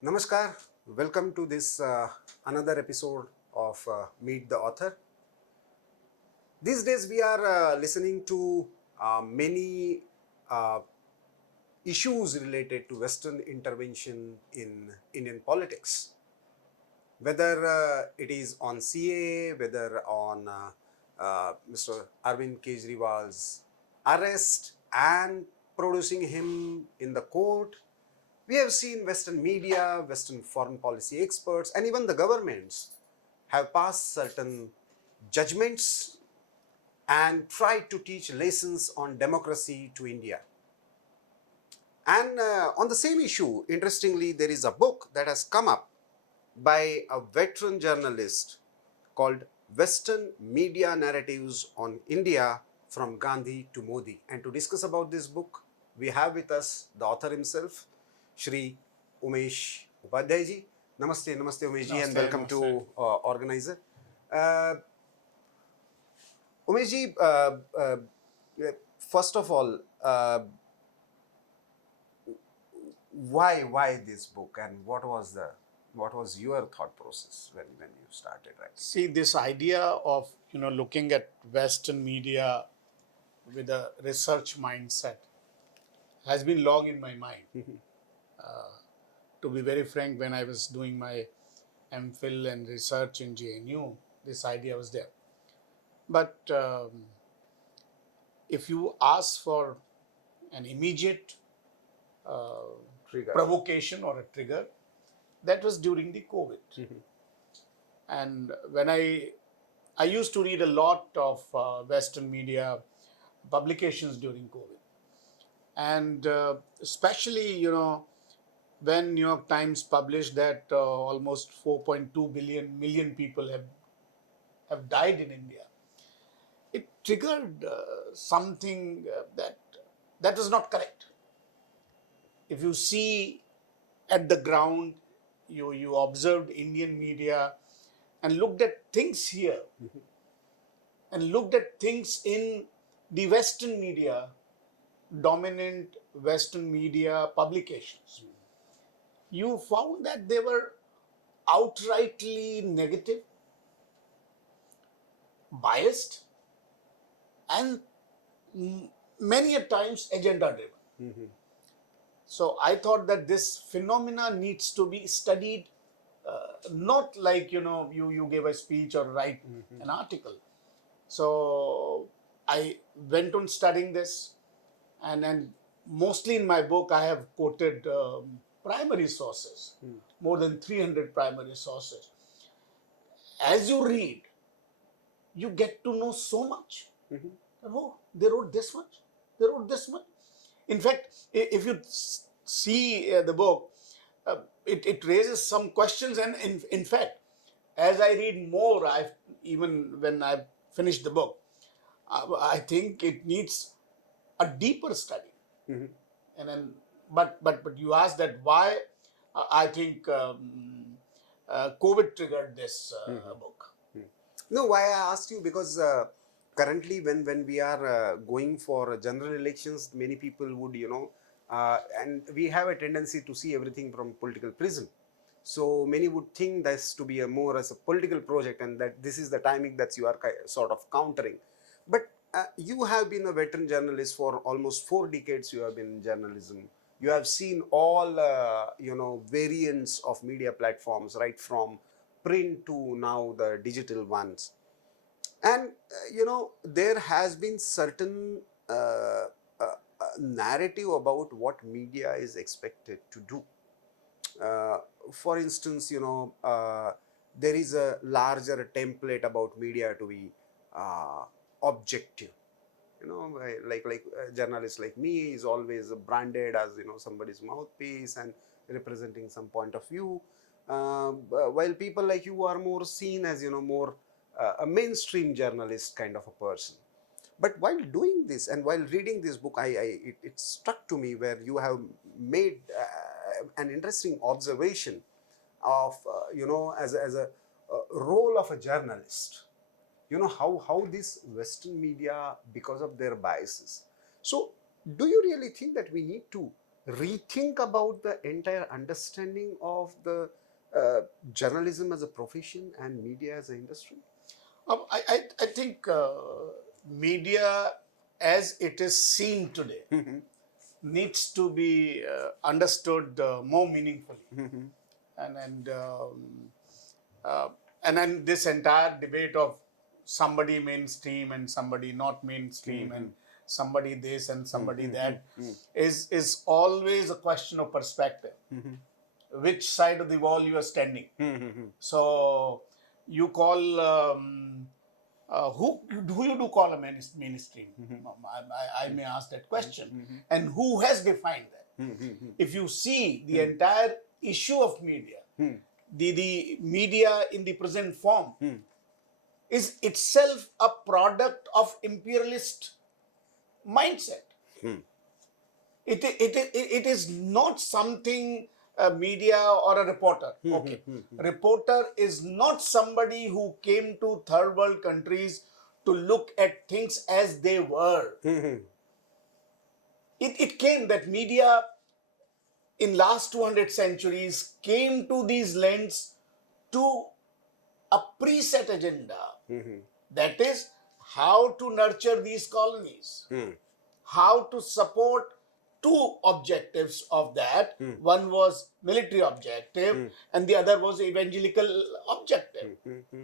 Namaskar, welcome to this another episode of Meet the Author. These days we are listening to many uh, issues related to Western intervention in Indian politics. Whether it is on CA, whether on Mr. Arvind Kejriwal's arrest and producing him in the court. We have seen Western media, Western foreign policy experts, and even the governments have passed certain judgments and tried to teach lessons on democracy to India. And on the same issue, interestingly, there is a book that has come up by a veteran journalist called Western Media Narratives on India from Gandhi to Modi. And to discuss about this book, we have with us the author himself, Shri Umesh Upadhyay ji. Namaste, namaste Umesh ji, and welcome to Organiser. Uh, Umesh ji, first of all, why this book, and what was your thought process when you started writing? See, this idea of looking at Western media with a research mindset has been long in my mind. To be very frank, when I was doing my MPhil and research in JNU, this idea was there. But if you ask for an immediate provocation or a trigger, that was during the COVID. And when I used to read a lot of Western media publications during COVID, and especially when New York Times published that almost 4.2 million people have died in India, it triggered something that was not correct. If you see at the ground, you observed Indian media and looked at things here and looked at things in the Western media, dominant Western media publications, you found that they were outrightly negative, biased, and many a times agenda driven. So I thought that this phenomena needs to be studied, not like you gave a speech or write an article. So I went on studying this, and then mostly in my book I have quoted primary sources, more than 300 primary sources. As you read, you get to know so much. Oh, they wrote this much, they wrote this much. In fact, if you see the book, it raises some questions, and in fact, as I read more, even when I've finished the book, I think it needs a deeper study. And then, but you asked that why I think COVID triggered this book. No, why I asked you, because currently when we are going for general elections, many people would, and we have a tendency to see everything from political prism. So many would think this to be a more as a political project, and that this is the timing that you are sort of countering. But you have been a veteran journalist for almost 4 decades. You have been in journalism. You have seen all variants of media platforms, right from print to now the digital ones. And there has been certain narrative about what media is expected to do. uh, for instance, there is a larger template about media to be objective. Like journalists like me is always branded as somebody's mouthpiece and representing some point of view, while people like you are more seen as more a mainstream journalist kind of a person. But while doing this and while reading this book, it struck to me where you have made an interesting observation of as a role of a journalist. How this Western media, because of their biases. So do you really think that we need to rethink about the entire understanding of the journalism as a profession and media as an industry? I think media as it is seen today needs to be understood more meaningfully. And and um, uh, and then this entire debate of somebody mainstream and somebody not mainstream and somebody this and somebody that is always a question of perspective. Which side of the wall you are standing? So you call who you do call a mainstream? I may ask that question. And who has defined that? If you see the entire issue of media, the media in the present form is itself a product of imperialist mindset. It is not something a media or a reporter. Okay. Reporter is not somebody who came to third world countries to look at things as they were. It came that media in last 200 centuries came to these lands to a preset agenda. That is how to nurture these colonies, how to support two objectives of that. One was military objective and the other was evangelical objective.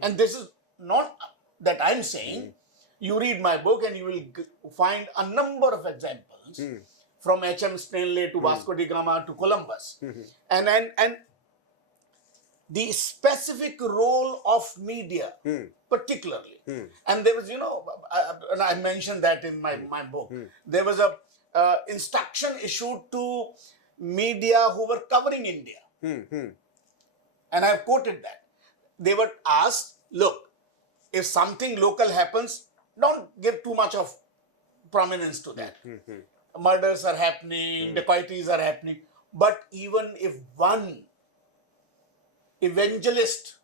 And this is not that I'm saying. You read my book and you will find a number of examples from H.M. Stanley to Vasco da Gama to Columbus. And the specific role of media, particularly. And there was, and I mentioned that in my book, there was a instruction issued to media who were covering India. And I've quoted that. They were asked, look, if something local happens, don't give too much of prominence to that. Murders are happening, dacoities are happening. But even if one evangelist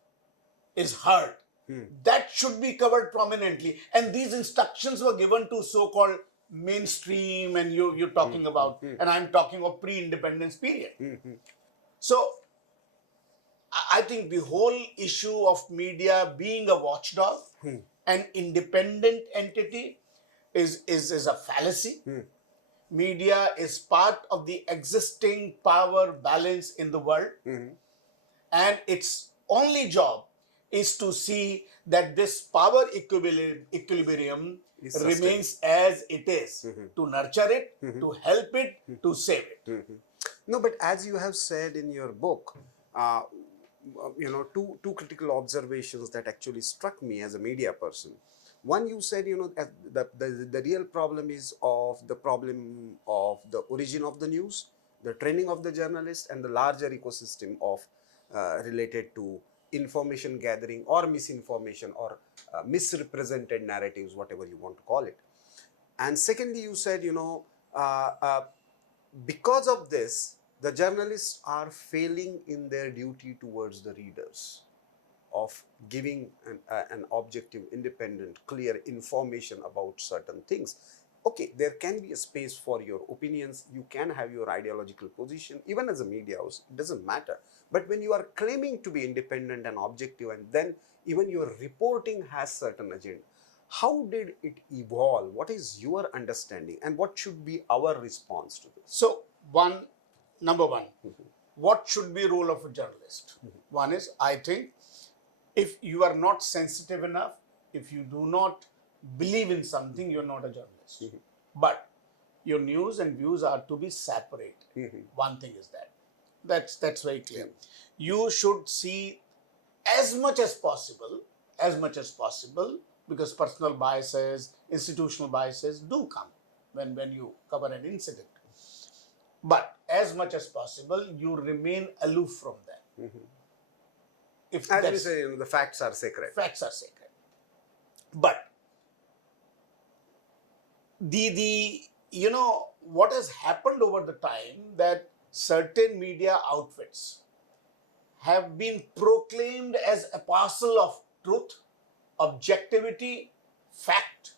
is hurt, that should be covered prominently. And these instructions were given to so-called mainstream, and you're talking about, and I'm talking of pre-independence period. So I think the whole issue of media being a watchdog, an independent entity, is a fallacy. Media is part of the existing power balance in the world. And its only job is to see that this power equilibrium remains as it is, to nurture it, to help it, to save it. No, but as you have said in your book, two critical observations that actually struck me as a media person. One, you said, the real problem is of the origin of the news, the training of the journalist, and the larger ecosystem of related to information gathering or misinformation or misrepresented narratives, whatever you want to call it. And secondly, you said, because of this, the journalists are failing in their duty towards the readers of giving an objective, independent, clear information about certain things. Okay, there can be a space for your opinions. You can have your ideological position, even as a media house, it doesn't matter. But when you are claiming to be independent and objective, and then even your reporting has certain agenda, how did it evolve? What is your understanding, and what should be our response to this? So, number one, what should be role of a journalist? One is, I think, if you are not sensitive enough, if you do not believe in something, you're not a journalist. But your news and views are to be separate. One thing is that. That's very clear. You should see as much as possible, because personal biases, institutional biases do come when you cover an incident. But as much as possible, you remain aloof from that. If as we say, the facts are sacred. Facts are sacred. But what has happened over the time, that certain media outfits have been proclaimed as a parcel of truth, objectivity, fact.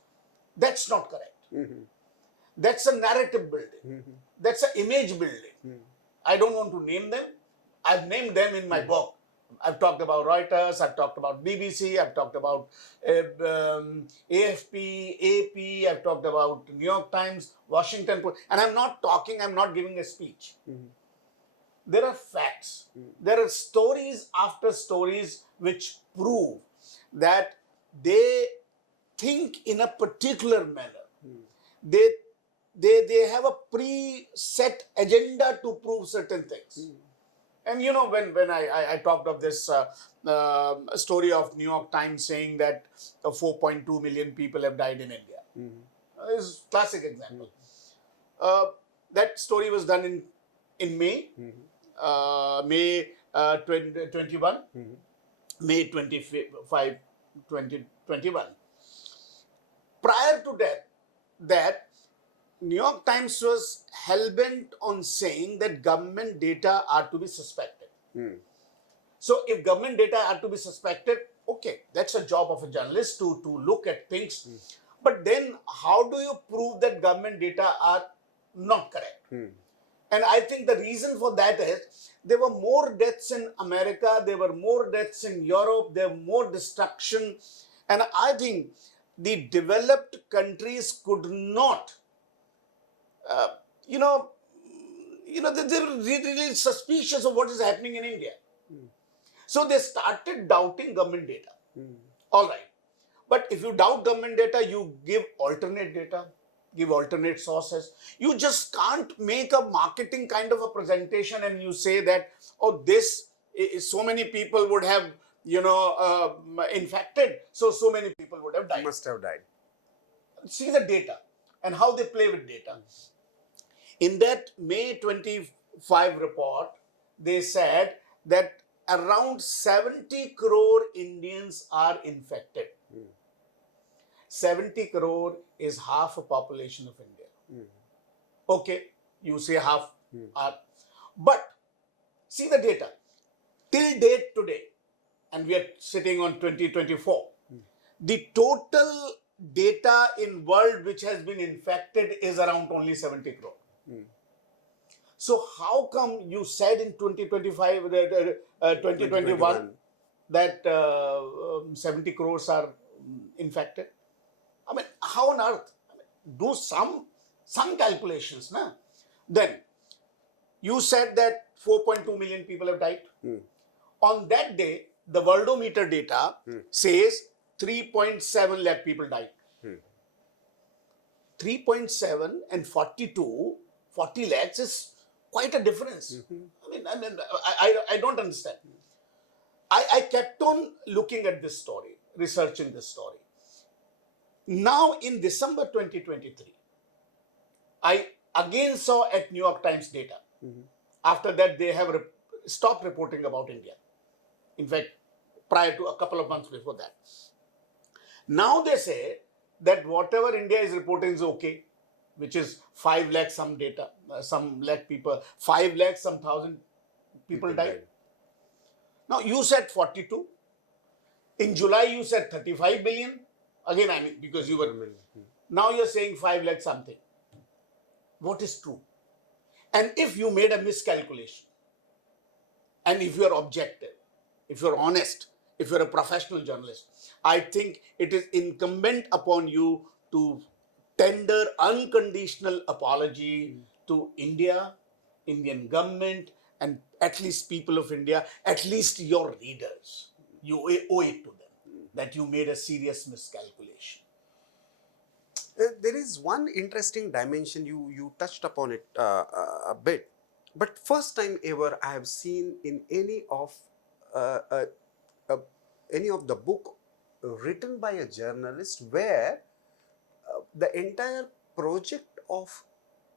That's not correct. That's a narrative building. That's an image building. I don't want to name them. I've named them in my book. I've talked about Reuters, I've talked about BBC, I've talked about AFP, AP, I've talked about New York Times, Washington Post, and I'm not giving a speech. There are facts. There are stories after stories which prove that they think in a particular manner. They, they have a pre-set agenda to prove certain things. And you know, when I talked of this story of New York Times saying that 4.2 million people have died in India. This is a classic example. That story was done in May, May 2021, May 25, 2021. Prior to that New York Times was hell-bent on saying that government data are to be suspected. So if government data are to be suspected, okay, that's a job of a journalist to look at things. But then how do you prove that government data are not correct? And I think the reason for that is there were more deaths in America, there were more deaths in Europe, there were more destruction. And I think the developed countries could not they were really suspicious of what is happening in India. So they started doubting government data. All right. But if you doubt government data, you give alternate data, give alternate sources. You just can't make a marketing kind of a presentation and you say that, oh, this is so many people would have, infected, so many people would have died. Must have died. See the data and how they play with data. In that May 25 report, they said that around 70 crore Indians are infected. 70 crore is half a population of India. Okay, you say half are. But see the data. Till date today, and we are sitting on 2024, the total data in world which has been infected is around only 70 crore. So how come you said in 2025, 2021 that 70 crores are infected? I mean, how on earth? I mean, do some calculations, na? Then you said that 4.2 million people have died. On that day, the Worldometer data says 3.7 lakh people died. 3.7 and 40 lakhs is quite a difference. I don't understand. I kept on looking at this story, researching this story. Now in December 2023, I again saw at New York Times data. After that, they have stopped reporting about India. In fact, prior to a couple of months before that. Now they say that whatever India is reporting is okay, which is 5 lakh some data, some lakh people, 5 lakh some thousand people died. Now you said 42. In July you said 35 billion. Again, I mean, because you were, now you're saying 5 lakh something. What is true? And if you made a miscalculation, and if you're objective, if you're honest, if you're a professional journalist, I think it is incumbent upon you to tender unconditional apology to India, Indian government, and at least people of India, at least your readers. You owe it to them that you made a serious miscalculation. There is one interesting dimension, you touched upon it a bit, but first time ever I have seen in any of the book written by a journalist where the entire project of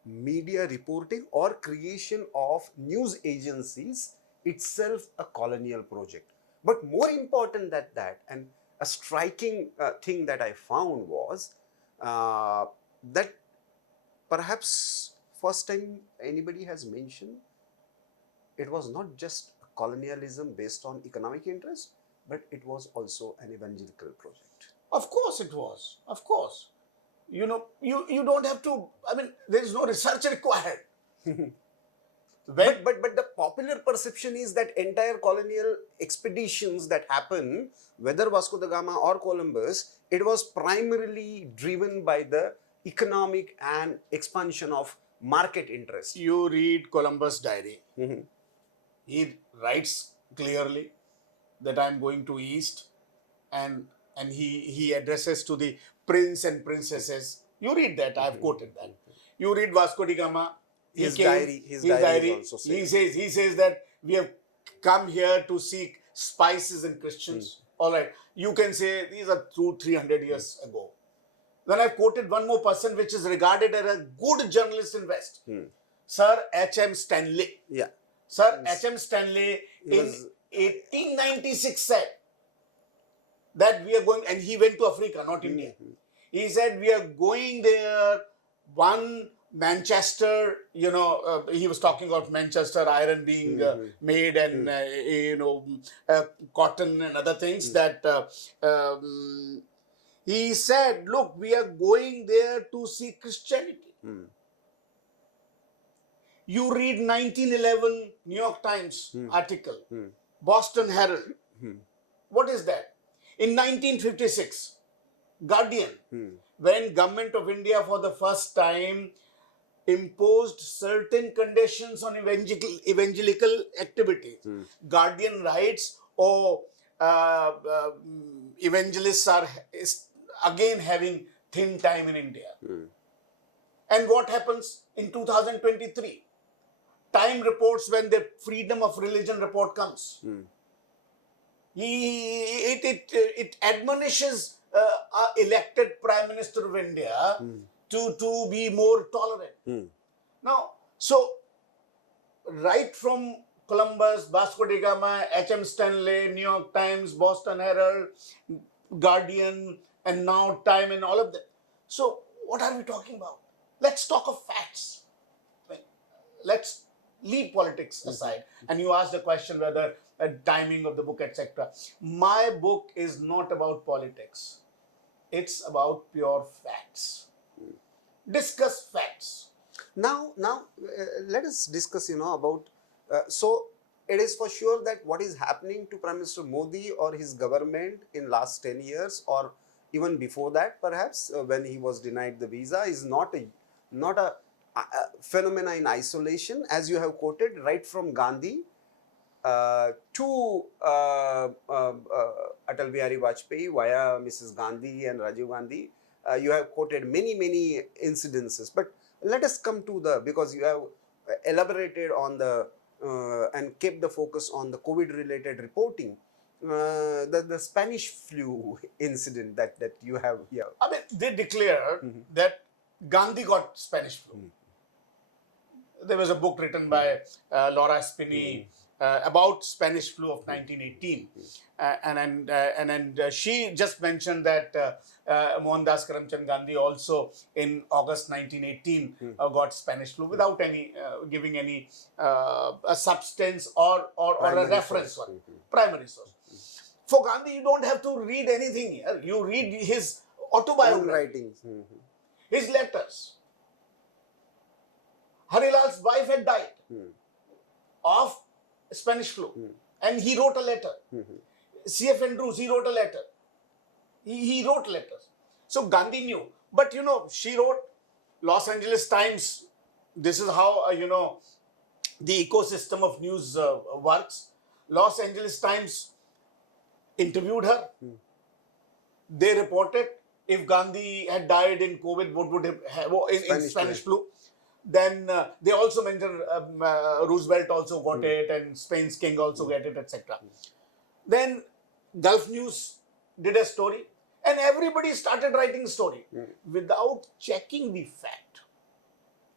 media reporting or creation of news agencies itself a colonial project. But more important than that, and a striking thing that I found was that perhaps first time anybody has mentioned it was not just colonialism based on economic interest, but it was also an evangelical project. Of course it was. Of course. You know, you don't have to, I mean, there is no research required. When But the popular perception is that entire colonial expeditions that happen, whether Vasco da Gama or Columbus, it was primarily driven by the economic and expansion of market interest. you read Columbus' diary, he writes clearly that I'm going to East, and he addresses to the prince and princesses. You read that, I've quoted that. You read Vasco da Gama, His diary is also he saying. says that we have come here to seek spices and Christians. All right, you can say these are 300 years ago. Then I've quoted one more person which is regarded as a good journalist in West, Sir H.M. Stanley. Yeah. Sir H.M. Stanley in was- 1896 said that we are going, and he went to Africa, not India. He said we are going there. One Manchester, he was talking about Manchester iron being made, and cotton and other things. That he said, look, we are going there to see Christianity. You read 1911 New York Times article, Boston Herald. What is that? In 1956, Guardian, when Government of India for the first time imposed certain conditions on evangelical activities, Guardian writes, evangelists are again having thin time in India. And what happens in 2023? Time reports when the freedom of religion report comes. It admonishes our elected Prime Minister of India to be more tolerant. Now, so right from Columbus, Vasco da Gama, H.M. Stanley, New York Times, Boston Herald, Guardian, and now Time and all of that. So what are we talking about? Let's talk of facts. Let's leave politics aside. And you asked the question whether timing of the book, etc. My book is not about politics. It's about pure facts. Discuss facts. Now, let us discuss, about. So, it is for sure that what is happening to Prime Minister Modi or his government in last 10 years, or even before that, perhaps when he was denied the visa, is not a phenomena in isolation, as you have quoted, right from Gandhi to Atal Bihari Vajpayee via Mrs. Gandhi and Rajiv Gandhi. You have quoted many incidences, but let us come to because you have elaborated on and kept the focus on the COVID-related reporting, the Spanish flu incident that you have here. I mean, they declared that Gandhi got Spanish flu. There was a book written by Laura Spinney about Spanish flu of 1918, and she just mentioned that Mohandas Karamchand Gandhi also in August 1918 got Spanish flu without any giving any a substance or a reference one, primary source. For Gandhi, you don't have to read anything here. You read his autobiography, writings, his letters. Harilal's wife had died of Spanish flu, and he wrote a letter. C.F. Andrews, he wrote a letter. He wrote letters. So Gandhi knew. But she wrote Los Angeles Times. This is how, the ecosystem of news works. Los Angeles Times interviewed her. They reported if Gandhi had died in COVID, what would have in Spanish flu. Then they also mentioned Roosevelt also got it, and Spain's king also got it, etc. Then Gulf News did a story, and everybody started writing a story without checking the fact.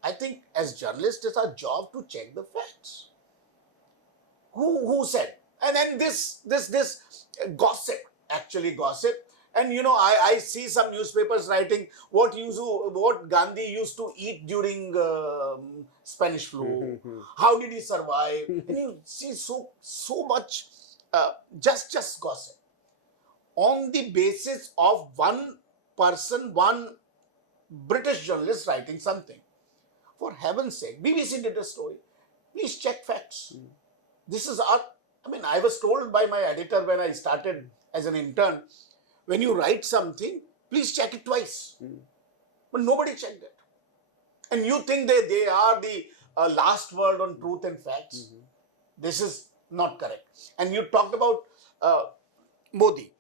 I think as journalists, it's our job to check the facts. Who said? And then this gossip, actually gossip. And I see some newspapers writing what Gandhi used to eat during Spanish flu. How did he survive? And you see so much just gossip on the basis of one person, one British journalist writing something. For heaven's sake, BBC did a story. Please check facts. This is our, I mean, I was told by my editor when I started as an intern, when you write something, please check it twice. But nobody checked it. And you think they are the last word on truth and facts. This is not correct. And you talked about Modi.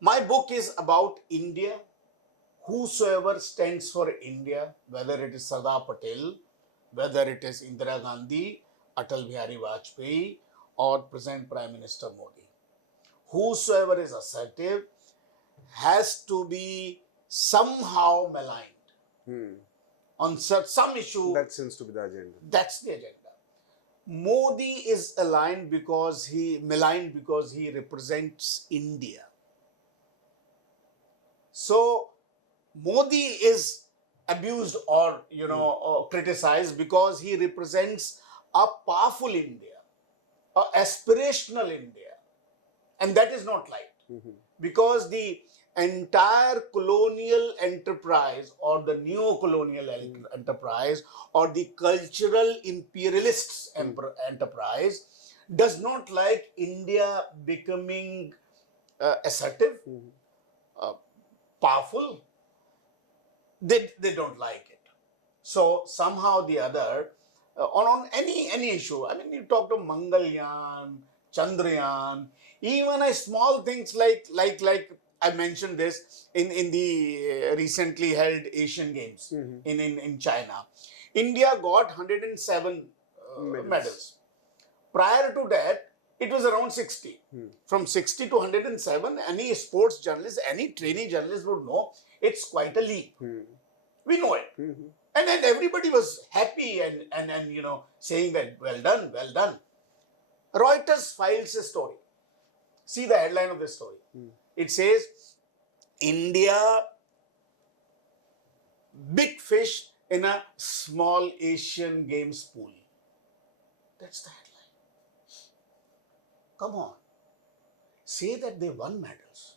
My book is about India. Whosoever stands for India, whether it is Sardar Patel, whether it is Indira Gandhi, Atal Bihari Vajpayee, or present Prime Minister Modi, whosoever is assertive has to be somehow maligned on some issue. That seems to be the agenda. That's the agenda. Modi is maligned because he represents India. So Modi is abused or or criticized because he represents a powerful India, a aspirational India, and that is not right. Because the entire colonial enterprise or the neo-colonial enterprise or the cultural imperialists enterprise does not like India becoming assertive, powerful. They don't like it. So somehow the other, on any issue, I mean, you talk to Mangalyaan, Chandrayaan, even a small things like I mentioned this in the recently held Asian Games in China. India got 107 medals. Prior to that, it was around 60. From 60 to 107, any sports journalist, any trainee journalist would know it's quite a leap. We know it. And then everybody was happy and saying that, well done, well done. Reuters files a story. See the headline of this story. It says, India, big fish in a small Asian Games pool. That's the headline. Come on. Say that they won medals.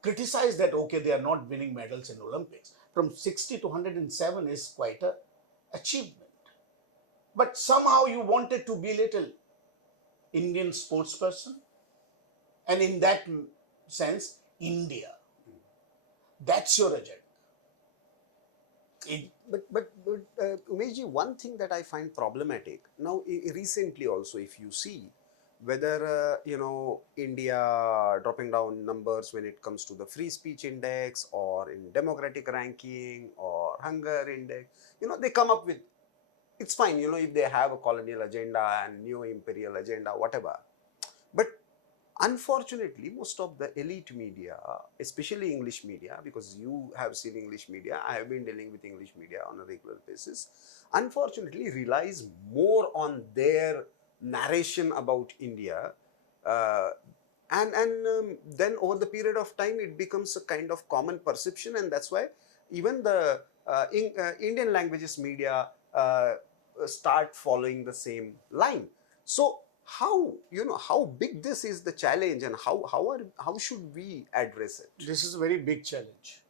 Criticize that, okay, they are not winning medals in Olympics. From 60 to 107 is quite an achievement. But somehow you wanted to belittle Indian sportsperson. And in that sense, India. That's your agenda. But Umeshji, one thing that I find problematic now, recently also, if you see whether India dropping down numbers when it comes to the free speech index or in democratic ranking or hunger index, they come up with, it's fine, if they have a colonial agenda and neo-imperial agenda, whatever. But unfortunately, most of the elite media, especially English media, because you have seen English media, I have been dealing with English media on a regular basis, unfortunately relies more on their narration about India, and then over the period of time it becomes a kind of common perception, and that's why even the Indian languages media start following the same line. So how big this is the challenge, and how should we address it? This is a very big challenge.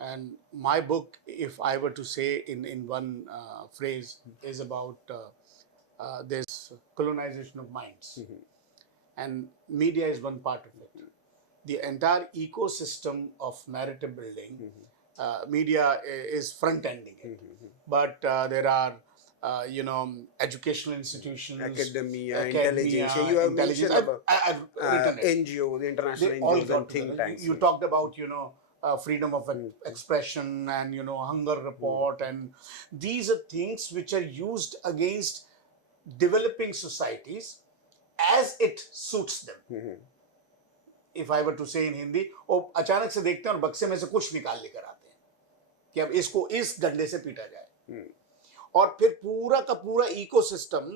And my book, if I were to say in one phrase, is about this colonization of minds. And media is one part of it. The entire ecosystem of narrative building, media is front-ending it. But there are educational institutions, Academia, intelligence. You have mentioned about I've written it. NGO, the international They all NGOs got and think together. tanks. You talked about freedom of expression and hunger report, and these are things which are used against developing societies as it suits them. If I were to say in Hindi, वो अचानक से देखते हैं और बक्से में से कुछ निकाल लेकर आते हैं कि अब इसको इस डंडे से पीटा जाए, और फिर पूरा का पूरा इकोसिस्टम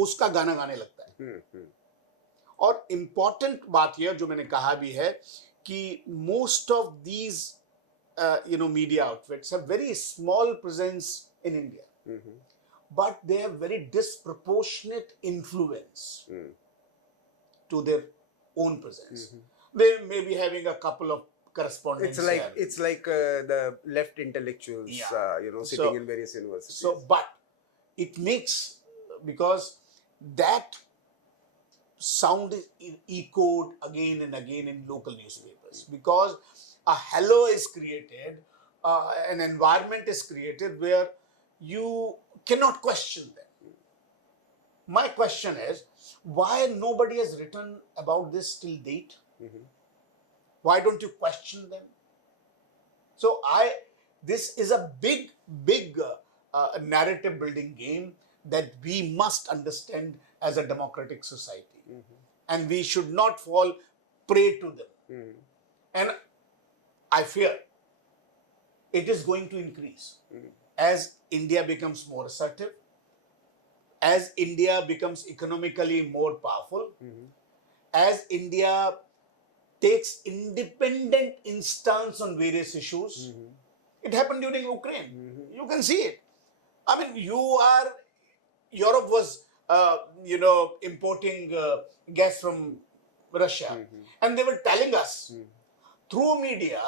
उसका गाना गाने लगता है. और इम्पॉर्टेंट बात यह जो मैंने कहा भी है कि most of these media outfits have very small presence in India, but they have very disproportionate influence to their own presence. They may be having a couple of correspondents. It's like the left intellectuals, sitting in various universities. So, but it makes, because that sound is echoed again and again in local newspapers, because a halo is created, an environment is created where you cannot question them. My question is, why nobody has written about this till date? Why don't you question them? So this is a big narrative building game that we must understand as a democratic society, and we should not fall prey to them. And I fear it is going to increase as India becomes more assertive, as India becomes economically more powerful, as India takes independent instance on various issues. It happened during Ukraine. You can see it. I mean, Europe was, importing gas from Russia, and they were telling us through media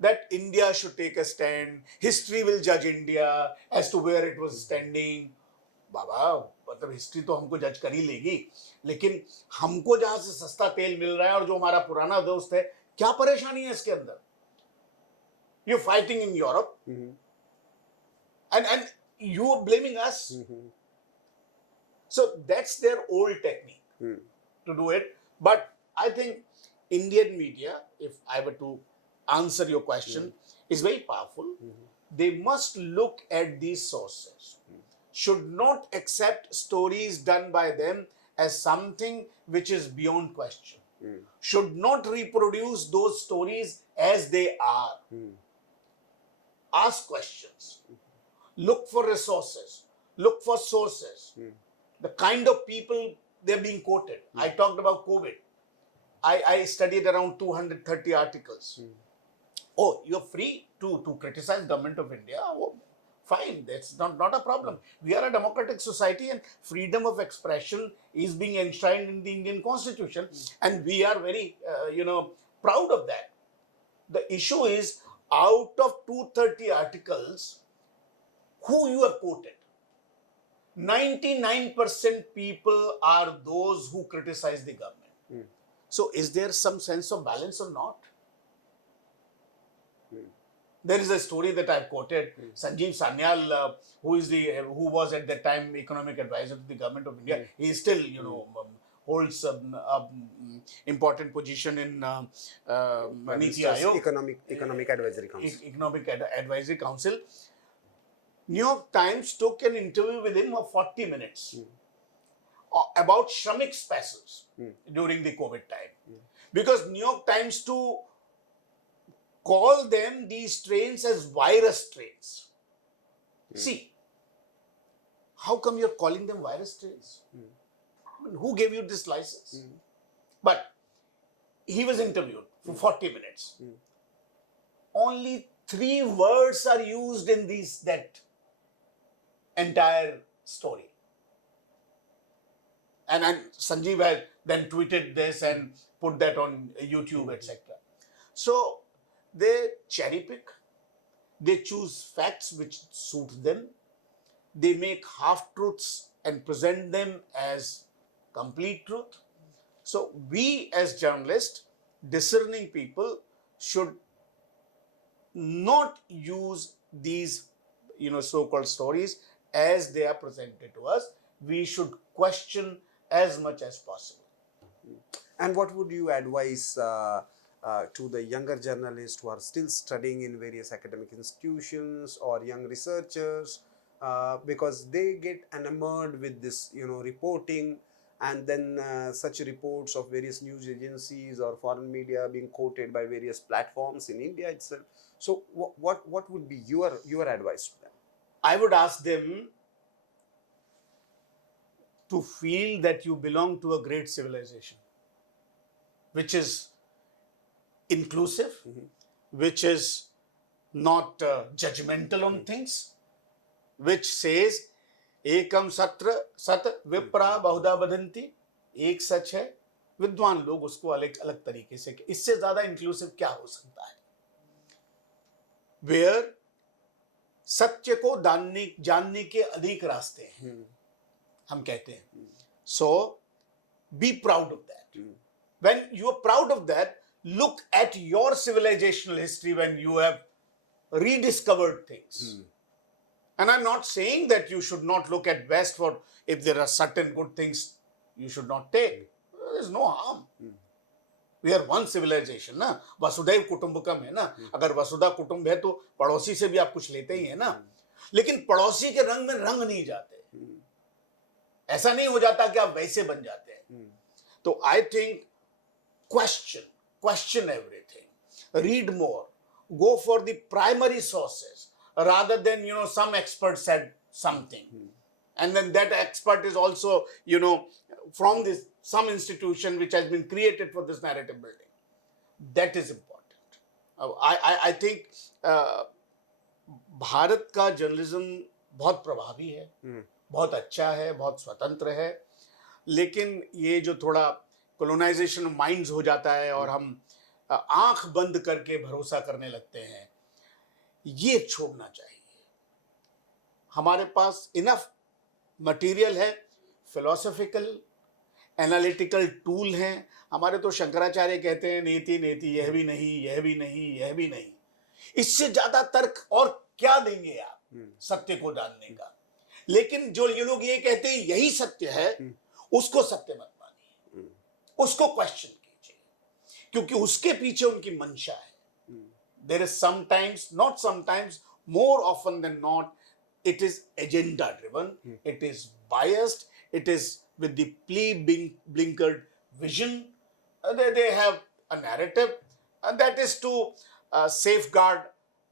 that India should take a stand. History will judge India as to where it was standing. बाबा, मतलब history तो हमको जज कर ही लेगी, लेकिन हमको जहां से सस्ता तेल मिल रहा है और जो हमारा पुराना दोस्त है, क्या परेशानी है इसके अंदर? You're fighting in Europe, and you are blaming us. So that's their old technique to do it. But I think Indian media, if I were to answer your question, is very powerful. They must look at these sources. Should not accept stories done by them as something which is beyond question. Should not reproduce those stories as they are. Ask questions. Look for resources. Look for sources. The kind of people they're being quoted. I talked about COVID. I studied around 230 articles. Oh, you're free to criticize government of India? Oh, fine, that's not a problem. We are a democratic society and freedom of expression is being enshrined in the Indian Constitution, and we are very, proud of that. The issue is, out of 230 articles, who you have quoted? 99% people are those who criticize the government. So is there some sense of balance or not? There is a story that I've quoted. Sanjeev Sanyal, who was at that time economic advisor to the government of India, he still, holds important position in Niti Aayog, Economic Advisory Council. Economic Advisory Council. New York Times took an interview with him of 40 minutes about Shramik specials during the COVID time. Because New York Times too call them, these trains, as virus trains. See, how come you're calling them virus trains? I mean, who gave you this license? But he was interviewed for 40 minutes. Only 3 words are used in that entire story. And Sanjeev had then tweeted this and put that on YouTube, etc. So they cherry pick, they choose facts which suit them, they make half-truths and present them as complete truth. So we as journalists, discerning people, should not use these, so-called stories as they are presented to us. We should question as much as possible. And what would you advise to the younger journalists who are still studying in various academic institutions, or young researchers, because they get enamored with this, reporting, and then such reports of various news agencies or foreign media being quoted by various platforms in India itself. So what would be your advice to them? I would ask them to feel that you belong to a great civilization, which is inclusive, which is not judgmental on things, which says, एकम सत्र सत विप्रा बहुधा वदंती, एक सच है, विद्वान लोग उसको अलग अलग तरीके से, इससे ज्यादा इंक्लूसिव क्या हो सकता है? Where सत्य को जानने के अधिक रास्ते हैं, हम कहते हैं. So be proud of that. When you are proud of that, look at your civilizational history when you have rediscovered things. And I'm not saying that you should not look at West for if there are certain good things you should not take. There is no harm. We are one civilization ना, वसुधैव कुटुंबकम है ना. अगर वसुधा कुटुंब है तो पड़ोसी से भी आप कुछ लेते ही है ना. लेकिन पड़ोसी के रंग में रंग नहीं जाते. ऐसा नहीं हो जाता कि आप वैसे बन जाते हैं. तो I think question everything, read more, go for the primary sources rather than some expert said something, and then that expert is also from this some institution which has been created for this narrative building. That is important. I think Bharat का journalism बहुत प्रभावी है, बहुत अच्छा है, बहुत स्वतंत्र है. लेकिन ये जो थोड़ा कोलोनाइजेशन माइंड्स हो जाता है और हम आंख बंद करके भरोसा करने लगते हैं, ये छोड़ना चाहिए. हमारे पास इनफ मटेरियल है, फिलोसॉफिकल एनालिटिकल टूल हैं. हमारे तो शंकराचार्य कहते हैं नेति नेति, यह भी नहीं, यह भी नहीं, यह भी नहीं. इससे ज्यादा तर्क और क्या देंगे आप सत्य को जानने का. लेकिन जो ये लोग ये कहते हैं यही सत्य है, उसको सत्य मत मानिए, उसको क्वेश्चन कीजिए, क्योंकि उसके पीछे उनकी मंशा है. There is sometimes, not sometimes, more often than not, it is agenda driven, it is biased, it is with the blinkered vision. They have a narrative, and that is to safeguard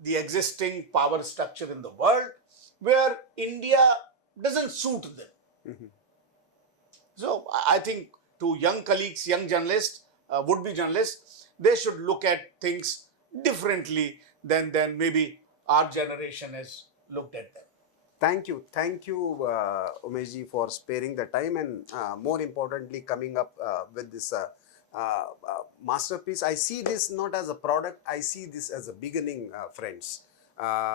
the existing power structure in the world where India doesn't suit them. So I think to young colleagues, young journalists, would-be journalists, they should look at things differently than maybe our generation has looked at them. Thank you, Umesh ji, for sparing the time and more importantly coming up with this masterpiece. I see this not as a product, I see this as a beginning, friends,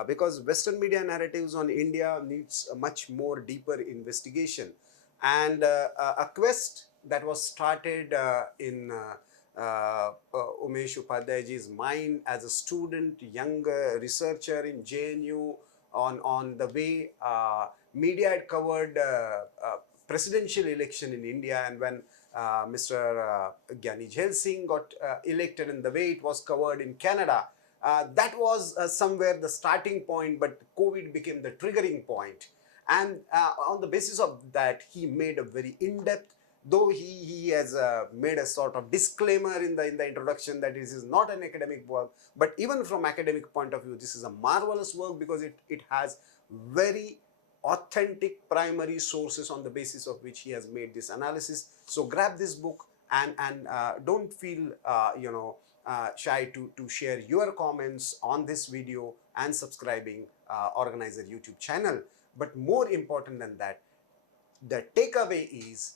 because Western media narratives on India needs a much more deeper investigation, and a quest that was started in Umesh Upadhyay ji's mind as a student, young researcher in JNU, on the way media had covered presidential election in India, and when Mr. Gyani Jhail Singh got elected, and the way it was covered in Canada, that was somewhere the starting point, but COVID became the triggering point. And on the basis of that, he made a very in-depth, though he has made a sort of disclaimer in the introduction that this is not an academic work, but even from academic point of view, this is a marvelous work because it has very authentic primary sources on the basis of which he has made this analysis. So grab this book and don't feel shy to share your comments on this video and subscribing Organiser YouTube channel. But more important than that, the takeaway is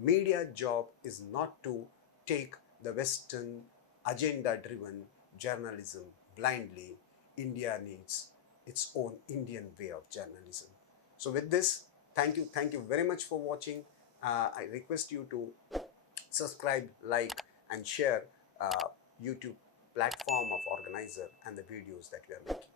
media job is not to take the Western agenda-driven journalism blindly. India needs its own Indian way of journalism. So with this, thank you very much for watching. I request you to subscribe, like and share YouTube platform of Organiser and the videos that we are making.